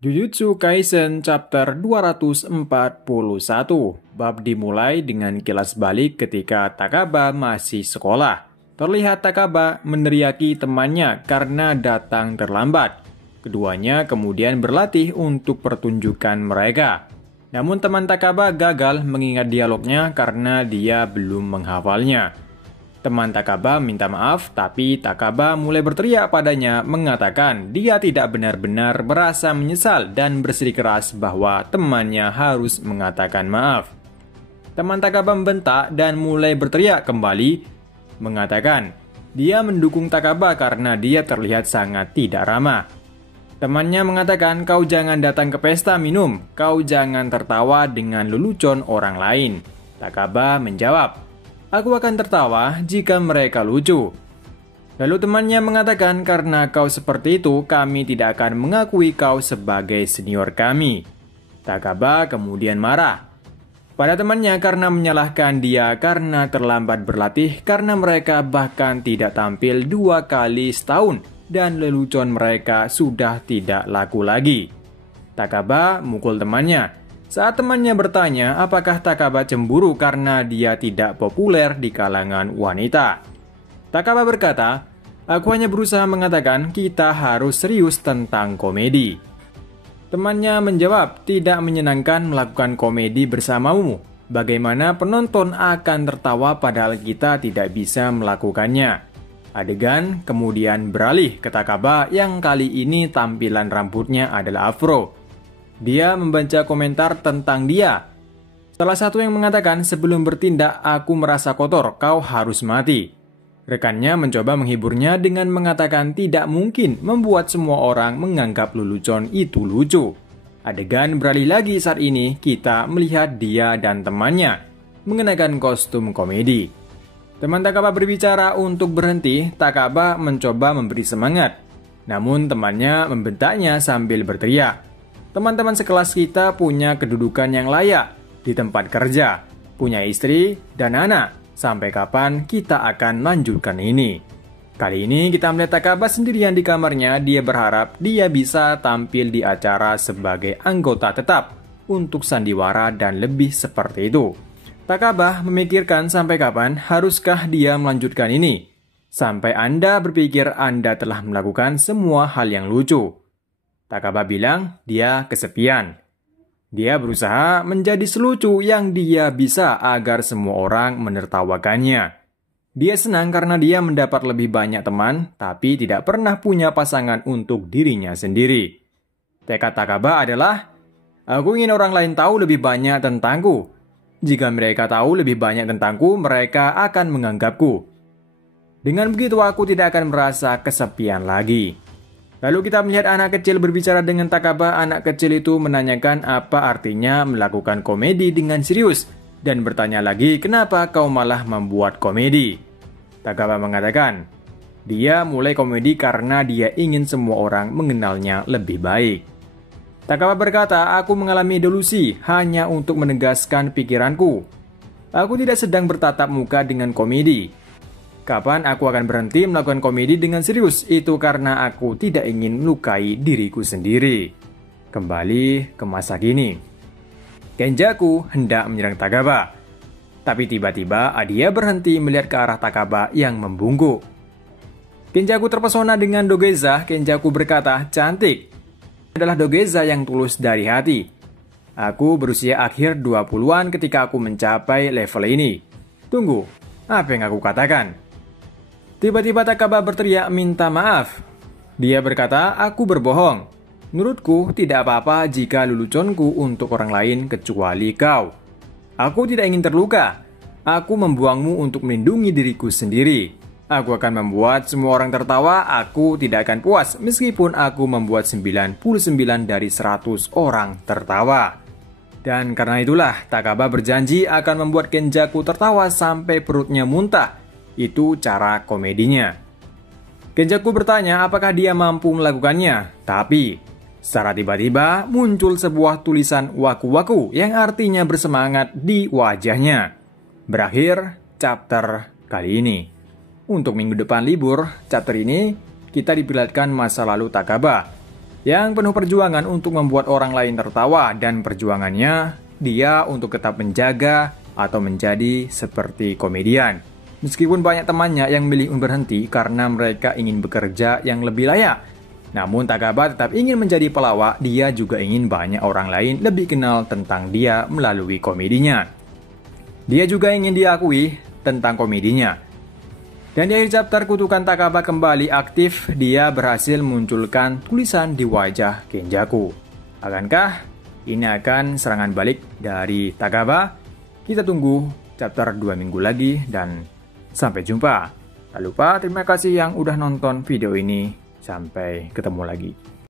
Jujutsu Kaisen chapter 241. Bab dimulai dengan kilas balik ketika Takaba masih sekolah. Terlihat Takaba meneriaki temannya karena datang terlambat. Keduanya kemudian berlatih untuk pertunjukan mereka. Namun teman Takaba gagal mengingat dialognya karena dia belum menghafalnya. Teman Takaba minta maaf, tapi Takaba mulai berteriak padanya mengatakan dia tidak benar-benar merasa menyesal dan bersikeras bahwa temannya harus mengatakan maaf. Teman Takaba membentak dan mulai berteriak kembali, mengatakan dia mendukung Takaba karena dia terlihat sangat tidak ramah. Temannya mengatakan, kau jangan datang ke pesta minum, kau jangan tertawa dengan lelucon orang lain. Takaba menjawab, aku akan tertawa jika mereka lucu. Lalu temannya mengatakan, karena kau seperti itu, kami tidak akan mengakui kau sebagai senior kami. Takaba kemudian marah pada temannya karena menyalahkan dia karena terlambat berlatih karena mereka bahkan tidak tampil 2 kali setahun dan lelucon mereka sudah tidak laku lagi. Takaba mukul temannya. Saat temannya bertanya apakah Takaba cemburu karena dia tidak populer di kalangan wanita. Takaba berkata, aku hanya berusaha mengatakan kita harus serius tentang komedi. Temannya menjawab, tidak menyenangkan melakukan komedi bersamamu. Bagaimana penonton akan tertawa padahal kita tidak bisa melakukannya. Adegan kemudian beralih ke Takaba yang kali ini tampilan rambutnya adalah afro. Dia membaca komentar tentang dia. Salah satu yang mengatakan, sebelum bertindak aku merasa kotor, kau harus mati. Rekannya mencoba menghiburnya dengan mengatakan tidak mungkin membuat semua orang menganggap lelucon itu lucu. Adegan beralih lagi saat ini kita melihat dia dan temannya mengenakan kostum komedi. Teman Takaba berbicara untuk berhenti, Takaba mencoba memberi semangat. Namun temannya membentaknya sambil berteriak, teman-teman sekelas kita punya kedudukan yang layak di tempat kerja, punya istri dan anak. Sampai kapan kita akan lanjutkan ini? Kali ini kita melihat Takaba sendirian di kamarnya. Dia berharap dia bisa tampil di acara sebagai anggota tetap untuk sandiwara dan lebih seperti itu. Takaba memikirkan sampai kapan haruskah dia melanjutkan ini. Sampai Anda berpikir Anda telah melakukan semua hal yang lucu. Takaba bilang dia kesepian. Dia berusaha menjadi selucu yang dia bisa agar semua orang menertawakannya. Dia senang karena dia mendapat lebih banyak teman, tapi tidak pernah punya pasangan untuk dirinya sendiri. Tekad Takaba adalah, aku ingin orang lain tahu lebih banyak tentangku. Jika mereka tahu lebih banyak tentangku, mereka akan menganggapku. Dengan begitu aku tidak akan merasa kesepian lagi. Lalu kita melihat anak kecil berbicara dengan Takaba. Anak kecil itu menanyakan apa artinya melakukan komedi dengan serius dan bertanya lagi, kenapa kau malah membuat komedi? Takaba mengatakan, dia mulai komedi karena dia ingin semua orang mengenalnya lebih baik. Takaba berkata, aku mengalami delusi hanya untuk menegaskan pikiranku. Aku tidak sedang bertatap muka dengan komedi. Kapan aku akan berhenti melakukan komedi dengan serius? Itu karena aku tidak ingin melukai diriku sendiri. Kembali ke masa kini. Kenjaku hendak menyerang Takaba. Tapi tiba-tiba dia berhenti melihat ke arah Takaba yang membungkuk. Kenjaku terpesona dengan Dogeza. Kenjaku berkata, cantik. Adalah Dogeza yang tulus dari hati. Aku berusia akhir 20-an ketika aku mencapai level ini. Tunggu, apa yang aku katakan? Tiba-tiba Takaba berteriak minta maaf. Dia berkata, aku berbohong. Menurutku tidak apa-apa jika leluconku untuk orang lain kecuali kau. Aku tidak ingin terluka. Aku membuangmu untuk melindungi diriku sendiri. Aku akan membuat semua orang tertawa. Aku tidak akan puas meskipun aku membuat 99 dari 100 orang tertawa. Dan karena itulah Takaba berjanji akan membuat Kenjaku tertawa sampai perutnya muntah. Itu cara komedinya. Kenjaku bertanya apakah dia mampu melakukannya. Tapi secara tiba-tiba muncul sebuah tulisan waku-waku yang artinya bersemangat di wajahnya. Berakhir chapter kali ini. Untuk minggu depan libur, chapter ini kita diperlihatkan masa lalu Takaba. yang penuh perjuangan untuk membuat orang lain tertawa, dan perjuangannya dia untuk tetap menjaga atau menjadi seperti komedian. Meskipun banyak temannya yang memilih berhenti karena mereka ingin bekerja yang lebih layak. Namun Takaba tetap ingin menjadi pelawak, dia juga ingin banyak orang lain lebih kenal tentang dia melalui komedinya. Dia juga ingin diakui tentang komedinya. Dan di akhir chapter kutukan Takaba kembali aktif, dia berhasil munculkan tulisan di wajah Kenjaku. Akankah ini akan serangan balik dari Takaba? Kita tunggu chapter 2 minggu lagi dan sampai jumpa. Tak lupa terima kasih yang udah nonton video ini. Sampai ketemu lagi.